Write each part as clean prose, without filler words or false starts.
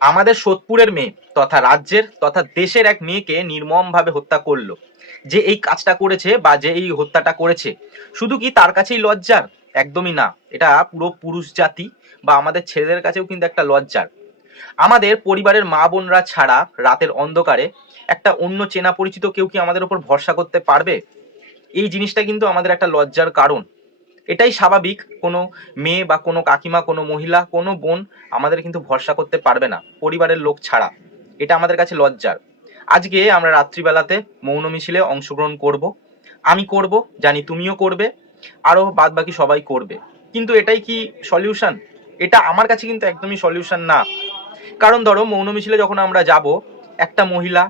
আমাদের সোদপুরের মেয়ে তথা রাজ্যের তথা দেশের এক মেয়েকে নির্মমভাবে হত্যা করলো। যে এই কাজটা করেছে বা যে এই হত্যাটা করেছে, শুধু কি তার কাছেই লজ্জার? একদমই না, এটা পুরো পুরুষ জাতি বা আমাদের ছেলেদের কাছেও কিন্তু একটা লজ্জার। আমাদের পরিবারের মা বোনরা ছাড়া রাতের অন্ধকারে একটা অন্য চেনা পরিচিত কেউ কি আমাদের উপর ভরসা করতে পারবে? এই জিনিসটা কিন্তু আমাদের একটা লজ্জার কারণ। এটাই স্বাভাবিক, কোনো মেয়ে বা কোনো কাকিমা, কোনো মহিলা, কোনো বোন আমাদের কিন্তু ভরসা করতে পারবে না পরিবারের লোক ছাড়া। এটা আমাদের কাছে লজ্জার। আজকে আমরা রাত্রিবেলাতে মৌন মিছিলে অংশগ্রহণ করব। আমি করব, জানি তুমিও করবে, আরও বাদ বাকি সবাই করবে। কিন্তু এটাই কি সলিউশন? এটা আমার কাছে কিন্তু একদমই সলিউশন না। কারণ ধরো মৌন মিছিলে যখন আমরা যাব, একটা মহিলা,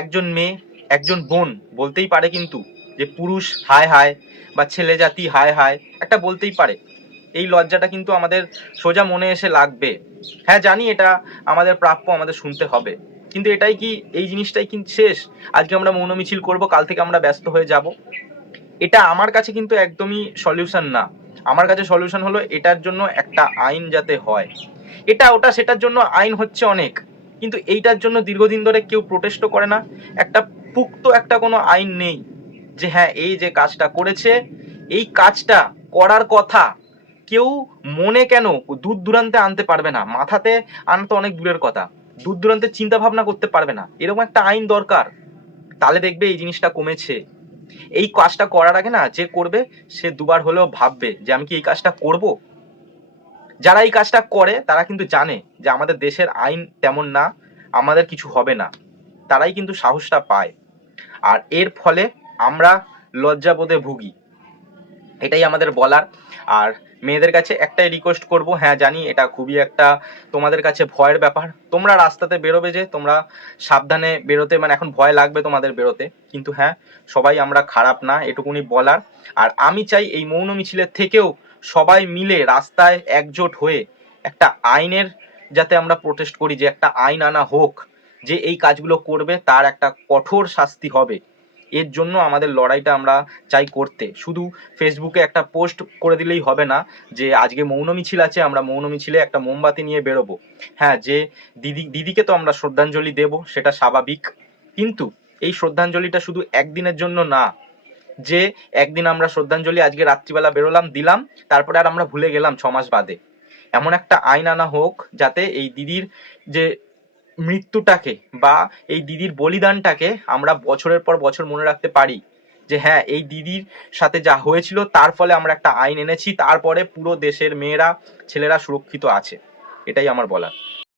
একজন মেয়ে, একজন বোন বলতেই পারে কিন্তু যে পুরুষ হায় হায় বা ছেলে জাতি হায় হায় একটা বলতেই পারে। এই লজ্জাটা কিন্তু আমাদের সোজা মনে এসে লাগবে। হ্যাঁ জানি এটা আমাদের প্রাপ্য, আমাদের শুনতে হবে, কিন্তু এটাই কি, এই জিনিসটাই কিন্তু শেষ? আজকে আমরা মৌন মিছিল করবো, কাল থেকে আমরা ব্যস্ত হয়ে যাব? এটা আমার কাছে কিন্তু একদমই সলিউশন না। আমার কাছে সলিউশন হলো এটার জন্য একটা আইন যাতে হয়। এটা ওটা সেটার জন্য আইন হচ্ছে অনেক, কিন্তু এইটার জন্য দীর্ঘদিন ধরে কেউ প্রোটেস্টও করে না। একটা পুক্ত একটা কোনো আইন নেই যে হ্যাঁ এই যে কাজটা করেছে, এই কাজটা করার কথা কেউ মনে কেন দূর দূরান্তে আনতে পারবে না, মাথাতে আনা তো অনেক দূরের কথা, দূর দূরান্তে চিন্তা ভাবনা করতে পারবে না, এরকম একটা আইন দরকার। তাহলে দেখবে এই জিনিসটা কমেছে। এই কাজটা করার আগে না যে করবে সে দুবার হলেও ভাববে যে আমি কি এই কাজটা করব। যারা এই কাজটা করে তারা কিন্তু জানে যে আমাদের দেশের আইন তেমন না, আমাদের কিছু হবে না, তারাই কিন্তু সাহসটা পায়। আর এর ফলে আমরা লজ্জাবোধে ভুগি, এটাই আমাদের বলার। আর মেয়েদের কাছে একটাই রিকোয়েস্ট করব, হ্যাঁ জানি এটা খুবই একটা তোমাদের কাছে ভয়ের ব্যাপার, তোমরা রাস্তাতে বেরোবে যে তোমরা সাবধানে বেরোতে, মানে এখন ভয় লাগবে তোমাদের বেরোতে, কিন্তু হ্যাঁ সবাই আমরা খারাপ না, এটুকুনি বলার। আর আমি চাই এই মৌন মিছিলের থেকেও সবাই মিলে রাস্তায় একজোট হয়ে একটা আইনের যাতে আমরা প্রোটেস্ট করি, যে একটা আইন আনা হোক, যে এই কাজগুলো করবে তার একটা কঠোর শাস্তি হবে। এর জন্য আমাদের লড়াইটা আমরা চাই করতে। শুধু ফেসবুকে একটা পোস্ট করে দিলেই হবে না যে আজকে মৌন মিছিল আছে, আমরা মৌন মিছিলে একটা মোমবাতি নিয়ে বেরোবো। হ্যাঁ, যে দিদিকে তো আমরা শ্রদ্ধাঞ্জলি দেব, সেটা স্বাভাবিক, কিন্তু এই শ্রদ্ধাঞ্জলিটা শুধু একদিনের জন্য না, যে একদিন আমরা শ্রদ্ধাঞ্জলি আজকে রাত্রিবেলা বেরোলাম দিলাম, তারপরে আর আমরা ভুলে গেলাম 6 মাস বাদে। এমন একটা আইন আনা হোক যাতে এই দিদির যে মৃত্যুটাকে বা এই দিদির বলিদানটাকে আমরা বছরের পর বছর মনে রাখতে পারি, যে হ্যাঁ এই দিদির সাথে যা হয়েছিল তার ফলে আমরা একটা আইন এনেছি, তারপরে পুরো দেশের মেয়েরা ছেলেরা সুরক্ষিত আছে। এটাই আমার বলার।